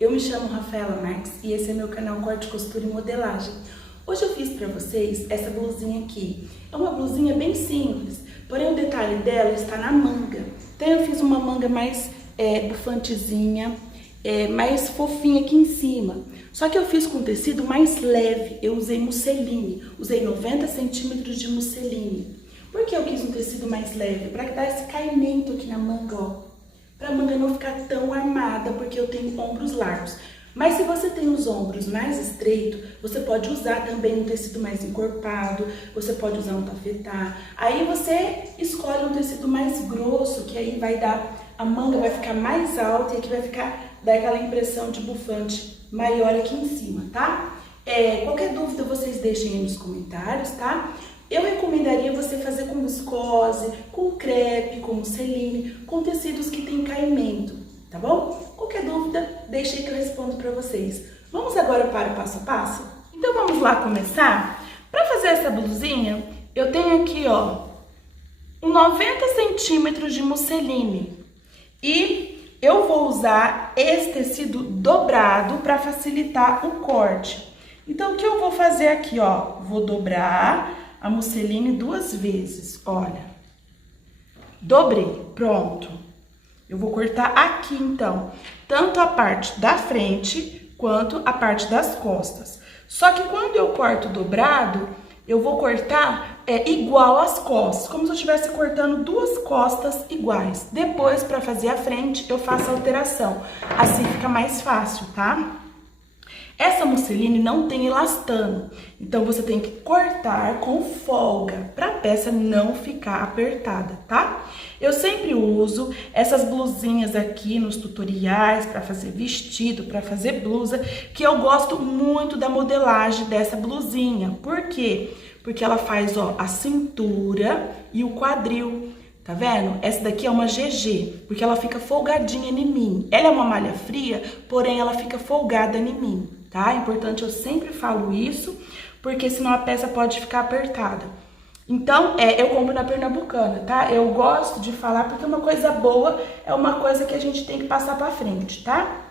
Eu me chamo Rafaela Marques e esse é meu canal Corte, Costura e Modelagem. Hoje eu fiz pra vocês essa blusinha aqui. É uma blusinha bem simples, porém o detalhe dela está na manga. Então eu fiz uma manga mais bufantezinha, mais fofinha aqui em cima. Só que eu fiz com tecido mais leve, eu usei musseline, usei 90 centímetros de musseline. Por que eu quis um tecido mais leve? Para dar esse caimento aqui na manga, ó. Para a manga não ficar tão armada, porque eu tenho ombros largos. Mas se você tem os ombros mais estreitos, você pode usar também um tecido mais encorpado, você pode usar um tafetá. Aí você escolhe um tecido mais grosso, que aí vai dar, a manga vai ficar mais alta e aqui vai dar aquela impressão de bufante maior aqui em cima, tá? Qualquer dúvida vocês deixem aí nos comentários, tá? Eu recomendaria você fazer com viscose, com crepe, com musseline, com tecidos que tem caimento, tá bom? Qualquer dúvida, deixa aí que eu respondo pra vocês. Vamos agora para o passo a passo? Então vamos lá começar? Pra fazer essa blusinha, eu tenho aqui, ó, 90 centímetros de musseline. E eu vou usar esse tecido dobrado para facilitar o corte. Então o que eu vou fazer aqui, ó, vou dobrar a musseline 2 vezes, olha. Dobrei, pronto. Eu vou cortar aqui, então, tanto a parte da frente quanto a parte das costas. Só que quando eu corto dobrado, eu vou cortar igual às costas, como se eu estivesse cortando 2 costas iguais. Depois, para fazer a frente, eu faço a alteração. Assim fica mais fácil, tá? Essa musseline não tem elastano, então você tem que cortar com folga para a peça não ficar apertada, tá? Eu sempre uso essas blusinhas aqui nos tutoriais para fazer vestido, para fazer blusa, que eu gosto muito da modelagem dessa blusinha. Por quê? Porque ela faz, ó, a cintura e o quadril. Tá vendo? Essa daqui é uma GG, porque ela fica folgadinha em mim. Ela é uma malha fria, porém ela fica folgada em mim, tá? É importante, eu sempre falo isso, porque senão a peça pode ficar apertada. Então, eu compro na Pernambucana, tá? Eu gosto de falar porque uma coisa boa é uma coisa que a gente tem que passar pra frente, tá?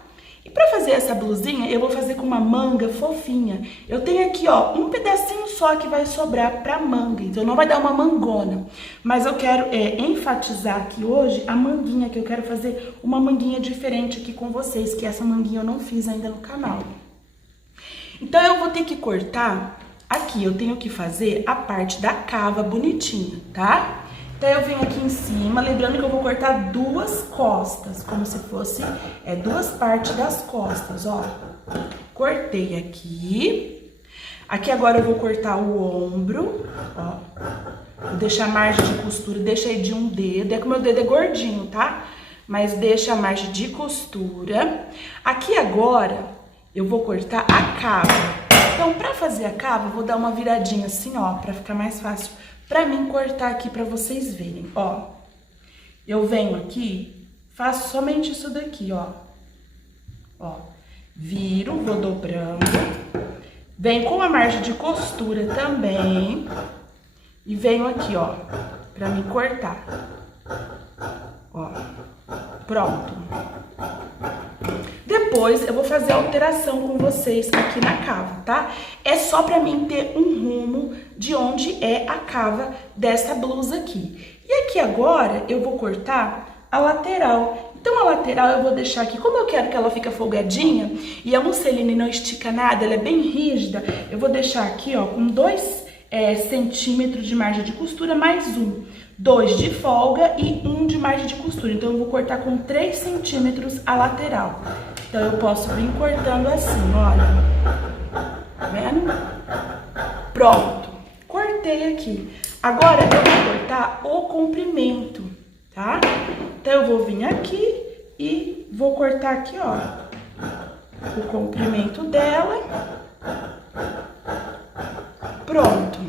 E pra fazer essa blusinha, eu vou fazer com uma manga fofinha. Eu tenho aqui, ó, um pedacinho só que vai sobrar pra manga, então não vai dar uma mangona. Mas eu quero enfatizar aqui hoje a manguinha, que eu quero fazer uma manguinha diferente aqui com vocês, que essa manguinha eu não fiz ainda no canal. Então eu vou ter que cortar aqui, eu tenho que fazer a parte da cava bonitinha, tá? Então eu venho aqui em cima, lembrando que eu vou cortar 2 costas, como se fosse 2 partes das costas, ó. Cortei aqui. Aqui agora eu vou cortar o ombro, ó. Vou deixar a margem de costura, deixei de um dedo, que o meu dedo é gordinho, tá? Mas deixa a margem de costura. Aqui agora eu vou cortar a cava. Então, pra fazer a cava, eu vou dar uma viradinha assim, ó, pra ficar mais fácil pra mim cortar aqui pra vocês verem, ó. Eu venho aqui, faço somente isso daqui, ó. Ó, viro, vou dobrando. Venho com a margem de costura também. E venho aqui, ó, pra mim cortar. Ó, pronto. Depois eu vou fazer a alteração com vocês aqui na cava, tá? É só pra mim ter um rumo de onde é a cava dessa blusa aqui. E aqui agora eu vou cortar a lateral. Então a lateral eu vou deixar aqui, como eu quero que ela fique folgadinha e a musseline não estica nada, ela é bem rígida, eu vou deixar aqui, ó, com 2 centímetros de margem de costura mais 2 de folga e 1 de margem de costura. Então eu vou cortar com 3 centímetros a lateral. Então eu posso vir cortando assim, olha. Tá vendo? Pronto. Cortei aqui. Agora eu vou cortar o comprimento, tá? Então eu vou vir aqui e vou cortar aqui, ó, o comprimento dela. Pronto.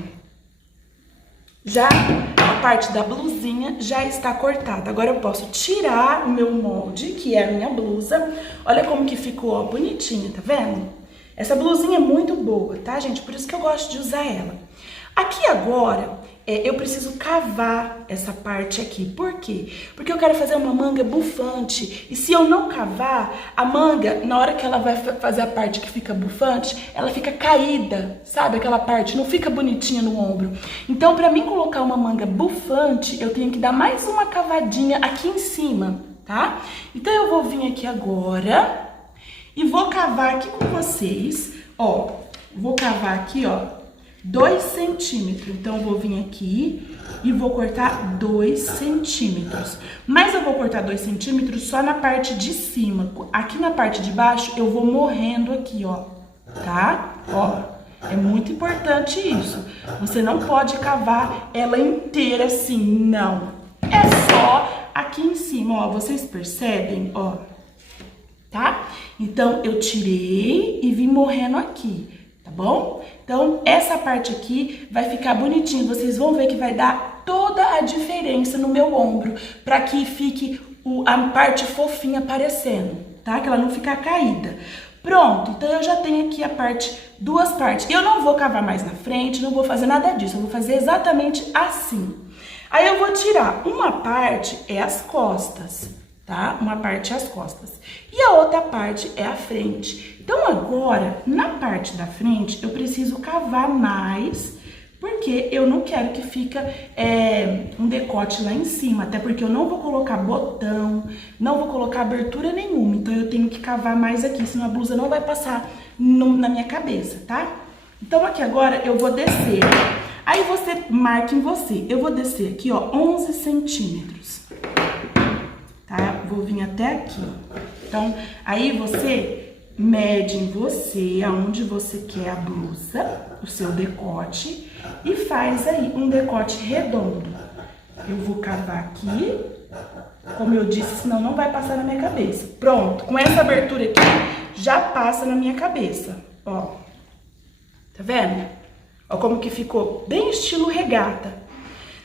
Já a parte da blusinha já está cortada. Agora eu posso tirar o meu molde, que é a minha blusa. Olha como que ficou, ó, bonitinha, tá vendo? Essa blusinha é muito boa, tá, gente? Por isso que eu gosto de usar ela. Aqui agora, eu preciso cavar essa parte aqui. Por quê? Porque eu quero fazer uma manga bufante. E se eu não cavar, a manga, na hora que ela vai fazer a parte que fica bufante, ela fica caída, sabe? Aquela parte não fica bonitinha no ombro. Então, pra mim colocar uma manga bufante, eu tenho que dar mais uma cavadinha aqui em cima, tá? Então, eu vou vir aqui agora e vou cavar aqui com vocês, ó. Vou cavar aqui, ó. 2 centímetros, então eu vou vir aqui e vou cortar 2 centímetros. Mas eu vou cortar 2 centímetros só na parte de cima. Aqui na parte de baixo eu vou morrendo aqui, ó, tá? Ó, é muito importante isso. Você não pode cavar ela inteira assim, não. É só aqui em cima, ó, vocês percebem, ó, tá? Então eu tirei e vim morrendo aqui, tá bom? Então, essa parte aqui vai ficar bonitinho. Vocês vão ver que vai dar toda a diferença no meu ombro, para que fique a parte fofinha aparecendo, tá? Que ela não ficar caída. Pronto, então eu já tenho aqui a parte, 2 partes. Eu não vou cavar mais na frente, não vou fazer nada disso. Eu vou fazer exatamente assim. Aí eu vou tirar uma parte, é as costas, tá? Uma parte é as costas. E a outra parte é a frente. Então, agora, na parte da frente, eu preciso cavar mais, porque eu não quero que fica um decote lá em cima, até porque eu não vou colocar botão, não vou colocar abertura nenhuma, então eu tenho que cavar mais aqui, senão a blusa não vai passar na minha cabeça, tá? Então, aqui agora eu vou descer, aí você marca em você, eu vou descer aqui, ó, 11 centímetros, tá? Vou vir até aqui. Então, aí você mede em você, aonde você quer a blusa, o seu decote, e faz aí um decote redondo. Eu vou cavar aqui, como eu disse, senão não vai passar na minha cabeça. Pronto, com essa abertura aqui, já passa na minha cabeça, ó. Tá vendo? Ó como que ficou, bem estilo regata,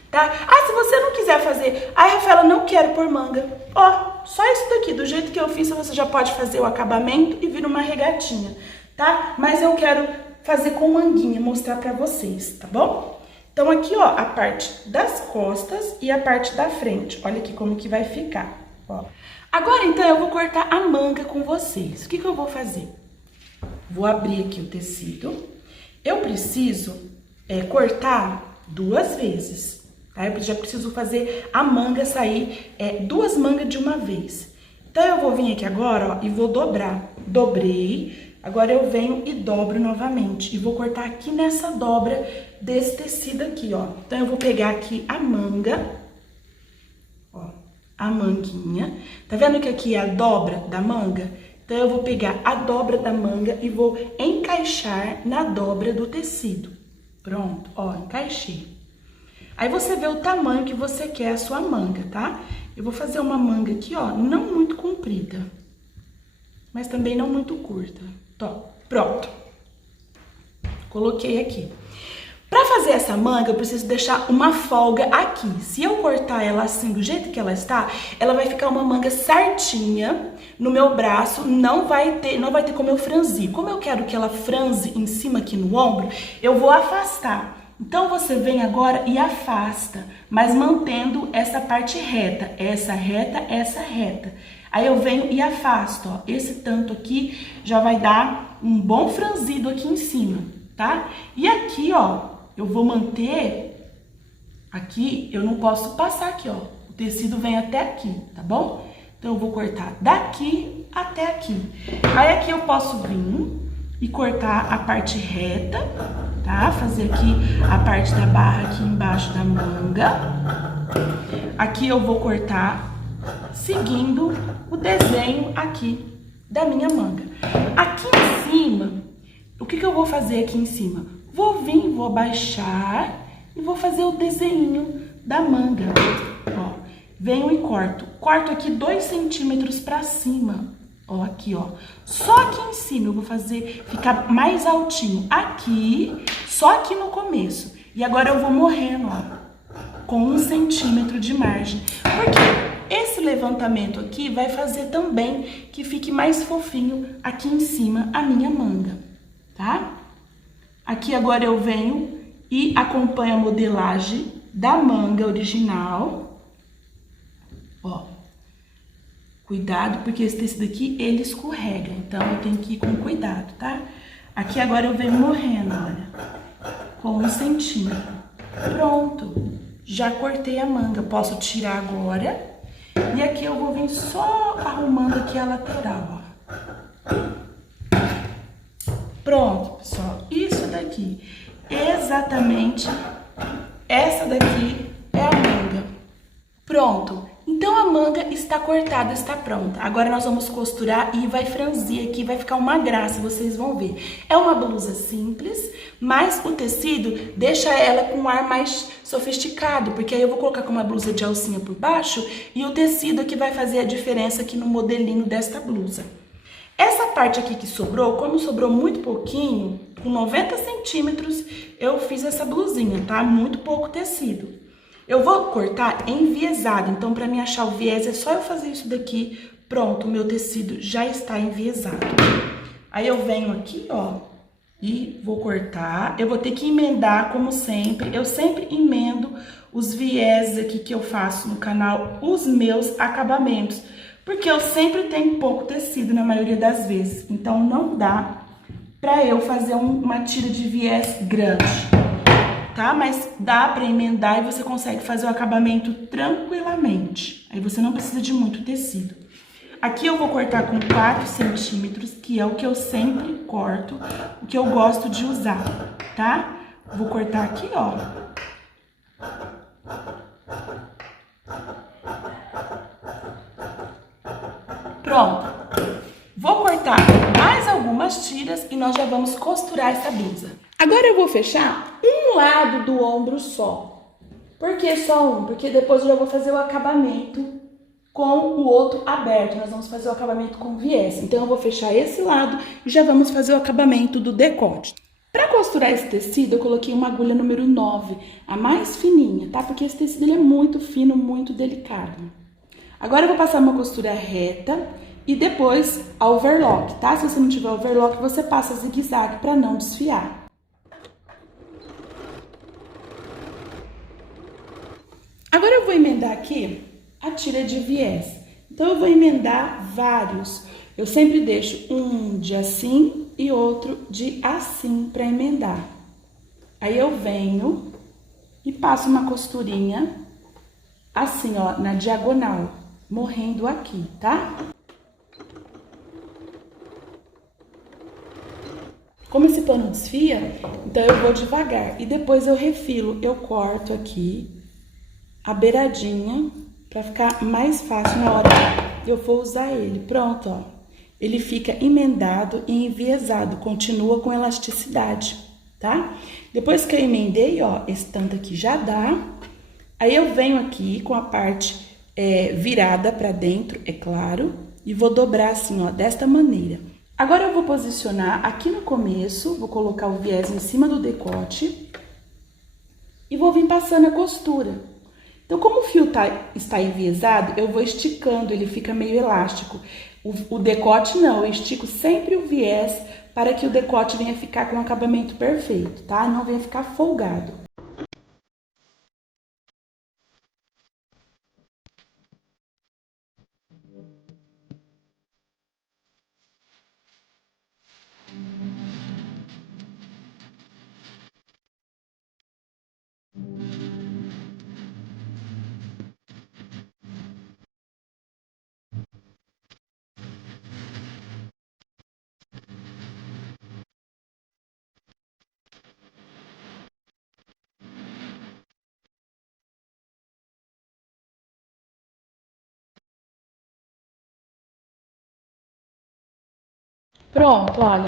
tá? Ah, se você não quiser fazer, ai, Rafaela, não quero pôr manga, ó. Só isso daqui, do jeito que eu fiz, você já pode fazer o acabamento e vir uma regatinha, tá? Mas eu quero fazer com manguinha, mostrar pra vocês, tá bom? Então, aqui, ó, a parte das costas e a parte da frente. Olha aqui como que vai ficar, ó. Agora, então, eu vou cortar a manga com vocês. O que que eu vou fazer? Vou abrir aqui o tecido. Eu preciso cortar 2 vezes. Tá? Eu já preciso fazer a manga sair 2 mangas de uma vez. Então, eu vou vir aqui agora, ó, e vou dobrar. Dobrei, agora eu venho e dobro novamente. E vou cortar aqui nessa dobra desse tecido aqui, ó. Então, eu vou pegar aqui a manga, ó, a manguinha. Tá vendo que aqui é a dobra da manga? Então, eu vou pegar a dobra da manga e vou encaixar na dobra do tecido. Pronto, ó, encaixei. Aí você vê o tamanho que você quer a sua manga, tá? Eu vou fazer uma manga aqui, ó, não muito comprida, mas também não muito curta. Tó, pronto. Coloquei aqui. Pra fazer essa manga, eu preciso deixar uma folga aqui. Se eu cortar ela assim, do jeito que ela está, ela vai ficar uma manga certinha no meu braço, não vai ter como eu franzir. Como eu quero que ela franze em cima aqui no ombro, eu vou afastar. Então, você vem agora e afasta, mas mantendo essa parte reta, essa reta, essa reta. Aí eu venho e afasto, ó. Esse tanto aqui já vai dar um bom franzido aqui em cima, tá? E aqui, ó, eu vou manter, aqui eu não posso passar aqui, ó. O tecido vem até aqui, tá bom? Então, eu vou cortar daqui até aqui. Aí aqui eu posso vir e cortar a parte reta, tá? Fazer aqui a parte da barra aqui embaixo da manga. Aqui eu vou cortar seguindo o desenho aqui da minha manga. Aqui em cima, o que que eu vou fazer aqui em cima? Vou vir, vou abaixar e vou fazer o desenho da manga. Ó, venho e corto. Corto aqui 2 centímetros pra cima. Ó, aqui, ó. Só aqui em cima eu vou fazer ficar mais altinho. Aqui, só aqui no começo. E agora eu vou morrendo, ó, com 1 centímetro de margem. Porque esse levantamento aqui vai fazer também que fique mais fofinho aqui em cima a minha manga, tá? Aqui agora eu venho e acompanha a modelagem da manga original. Ó, cuidado, porque esse tecido aqui, ele escorrega, então eu tenho que ir com cuidado, tá? Aqui agora eu venho morrendo, olha, com 1 centímetro. Pronto, já cortei a manga, posso tirar agora. E aqui eu vou vir só arrumando aqui a lateral, ó. Pronto, pessoal, isso daqui, exatamente, essa daqui é a manga. Pronto, então a manga está cortada, está pronta. Agora nós vamos costurar e vai franzir aqui, vai ficar uma graça, vocês vão ver. É uma blusa simples, mas o tecido deixa ela com um ar mais sofisticado, porque aí eu vou colocar com uma blusa de alcinha por baixo e o tecido aqui vai fazer a diferença aqui no modelinho desta blusa. Essa parte aqui que sobrou, como sobrou muito pouquinho, com 90 centímetros, eu fiz essa blusinha, tá? Muito pouco tecido. Eu vou cortar enviesado, então para mim achar o viés é só eu fazer isso daqui, pronto, o meu tecido já está enviesado. Aí eu venho aqui, ó, e vou cortar. Eu vou ter que emendar, como sempre, eu sempre emendo os viés aqui que eu faço no canal, os meus acabamentos. Porque eu sempre tenho pouco tecido na maioria das vezes, então não dá pra eu fazer uma tira de viés grande, tá? Mas dá pra emendar e você consegue fazer o acabamento tranquilamente. Aí você não precisa de muito tecido. Aqui eu vou cortar com 4 centímetros, que é o que eu sempre corto, o que eu gosto de usar, tá? Vou cortar aqui, ó. Pronto. Vou cortar mais algumas tiras e nós já vamos costurar essa blusa. Agora eu vou fechar um lado do ombro só. Por que só um? Porque depois eu já vou fazer o acabamento com o outro aberto. Nós vamos fazer o acabamento com viés. Então eu vou fechar esse lado e já vamos fazer o acabamento do decote. Para costurar esse tecido, eu coloquei uma agulha número 9, a mais fininha, tá? Porque esse tecido ele é muito fino, muito delicado. Agora eu vou passar uma costura reta e depois a overlock, tá? Se você não tiver overlock, você passa zigue-zague para não desfiar. Agora eu vou emendar aqui a tira de viés. Então eu vou emendar vários. Eu sempre deixo um de assim e outro de assim para emendar. Aí eu venho e passo uma costurinha assim, ó, na diagonal, morrendo aqui, tá? Como esse pano desfia, então eu vou devagar e depois eu refilo, eu corto aqui a beiradinha para ficar mais fácil na hora que eu for usar ele. Pronto, ó. Ele fica emendado e enviesado, continua com elasticidade, tá? Depois que eu emendei, ó, esse tanto aqui já dá. Aí eu venho aqui com a parte virada para dentro, é claro, e vou dobrar assim, ó, desta maneira. Agora eu vou posicionar aqui no começo, vou colocar o viés em cima do decote e vou vir passando a costura. Então, como o fio está enviesado, eu vou esticando, ele fica meio elástico. O decote não, eu estico sempre o viés para que o decote venha ficar com um acabamento perfeito, tá? Não venha ficar folgado. Pronto, olha,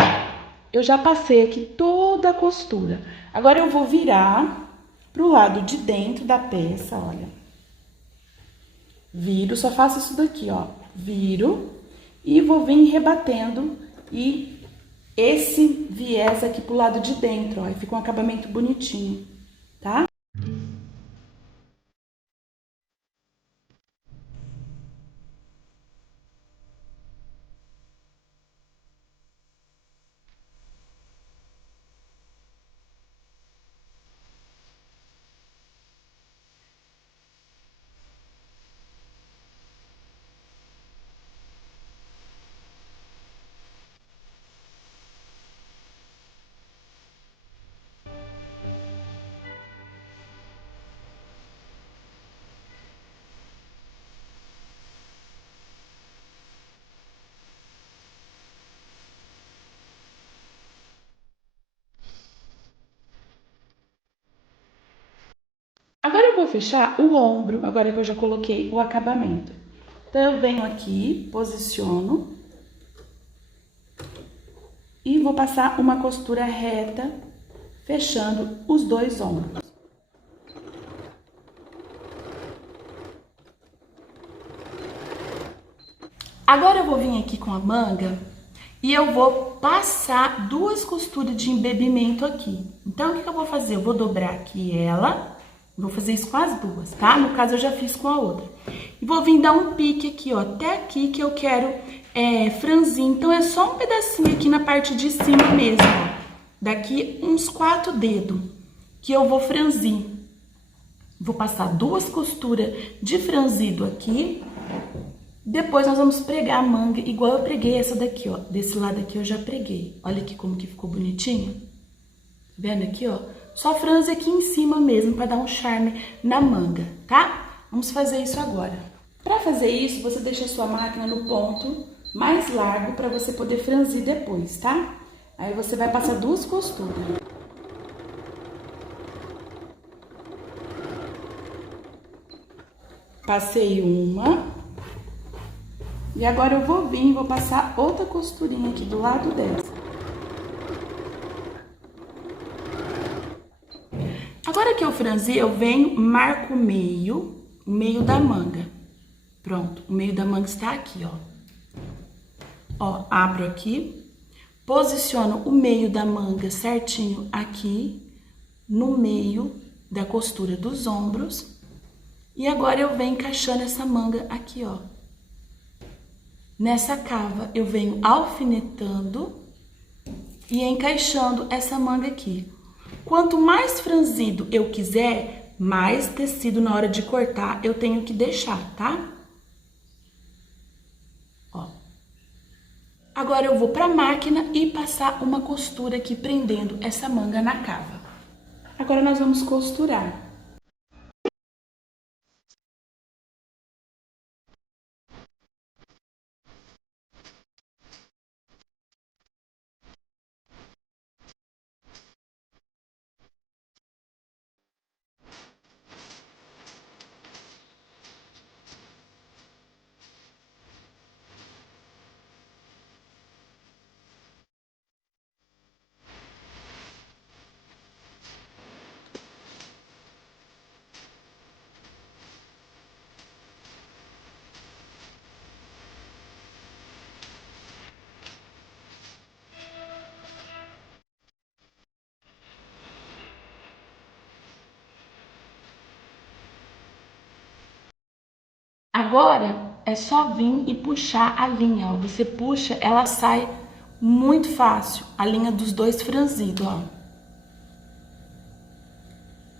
eu já passei aqui toda a costura. Agora eu vou virar pro lado de dentro da peça, olha. Viro, só faço isso daqui, ó. Viro e vou vir rebatendo e esse viés aqui pro lado de dentro, ó. E fica um acabamento bonitinho, tá? vou fechar o ombro, agora que eu já coloquei o acabamento. Então, eu venho aqui, posiciono e vou passar uma costura reta, fechando os dois ombros. Agora eu vou vir aqui com a manga e eu vou passar duas costuras de embebimento aqui. Então, o que eu vou fazer? Eu vou dobrar aqui ela, vou fazer isso com as duas, tá? No caso, eu já fiz com a outra. E vou vir dar um pique aqui, ó, até aqui que eu quero franzir. Então, é só um pedacinho aqui na parte de cima mesmo, ó. Daqui uns 4 dedos que eu vou franzir. Vou passar duas costuras de franzido aqui. Depois nós vamos pregar a manga, igual eu preguei essa daqui, ó. Desse lado aqui eu já preguei. Olha aqui como que ficou bonitinho. Vendo aqui, ó? Só franze aqui em cima mesmo, pra dar um charme na manga, tá? Vamos fazer isso agora. Pra fazer isso, você deixa a sua máquina no ponto mais largo pra você poder franzir depois, tá? Aí você vai passar duas costuras. Passei uma. E agora eu vou vir e vou passar outra costurinha aqui do lado dessa. Agora que eu franzi, eu venho, marco o meio da manga. Pronto, o meio da manga está aqui, ó. Ó, abro aqui, posiciono o meio da manga certinho aqui, no meio da costura dos ombros. E agora eu venho encaixando essa manga aqui, ó. Nessa cava, eu venho alfinetando e encaixando essa manga aqui. Quanto mais franzido eu quiser, mais tecido na hora de cortar eu tenho que deixar, tá? Ó. Agora eu vou pra máquina e passar uma costura aqui prendendo essa manga na cava. Agora nós vamos costurar. Agora é só vir e puxar a linha, ó. Você puxa, ela sai muito fácil, a linha dos dois franzidos, ó.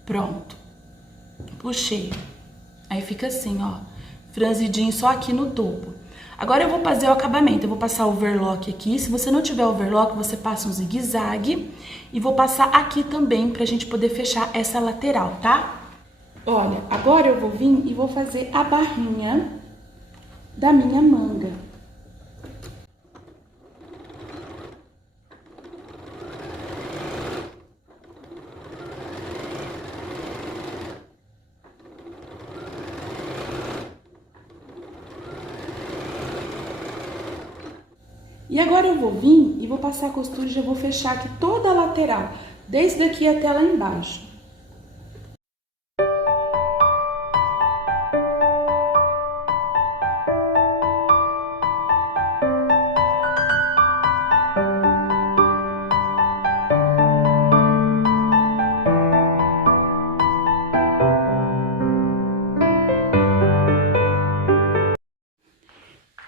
Pronto. Puxei. Aí fica assim, ó, franzidinho só aqui no topo. Agora eu vou fazer o acabamento, eu vou passar o overlock aqui. Se você não tiver overlock, você passa um zigue-zague. E vou passar aqui também pra gente poder fechar essa lateral, tá? Olha, agora eu vou vir e vou fazer a barrinha da minha manga. E agora eu vou vir e vou passar a costura e já vou fechar aqui toda a lateral, desde aqui até lá embaixo.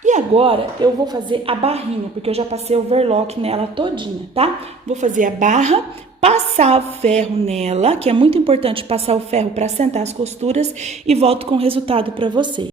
E agora eu vou fazer a barrinha, porque eu já passei o overlock nela todinha, tá? Vou fazer a barra, passar o ferro nela, que é muito importante passar o ferro para assentar as costuras, e volto com o resultado para vocês.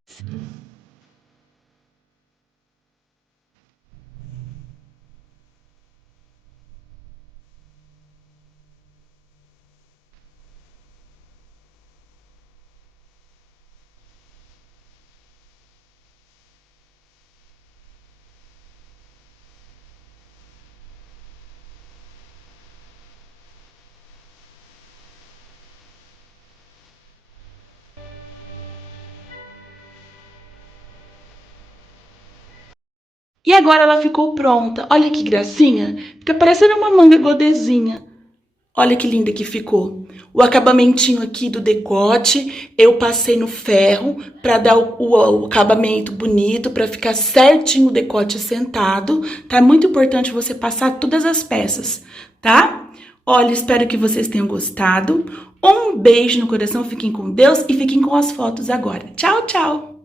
E agora ela ficou pronta. Olha que gracinha. Fica parecendo uma manga godezinha. Olha que linda que ficou. O acabamentinho aqui do decote, eu passei no ferro para dar o acabamento bonito, para ficar certinho o decote assentado. Tá muito importante você passar todas as peças, tá? Olha, espero que vocês tenham gostado. Um beijo no coração, fiquem com Deus e fiquem com as fotos agora. Tchau, tchau!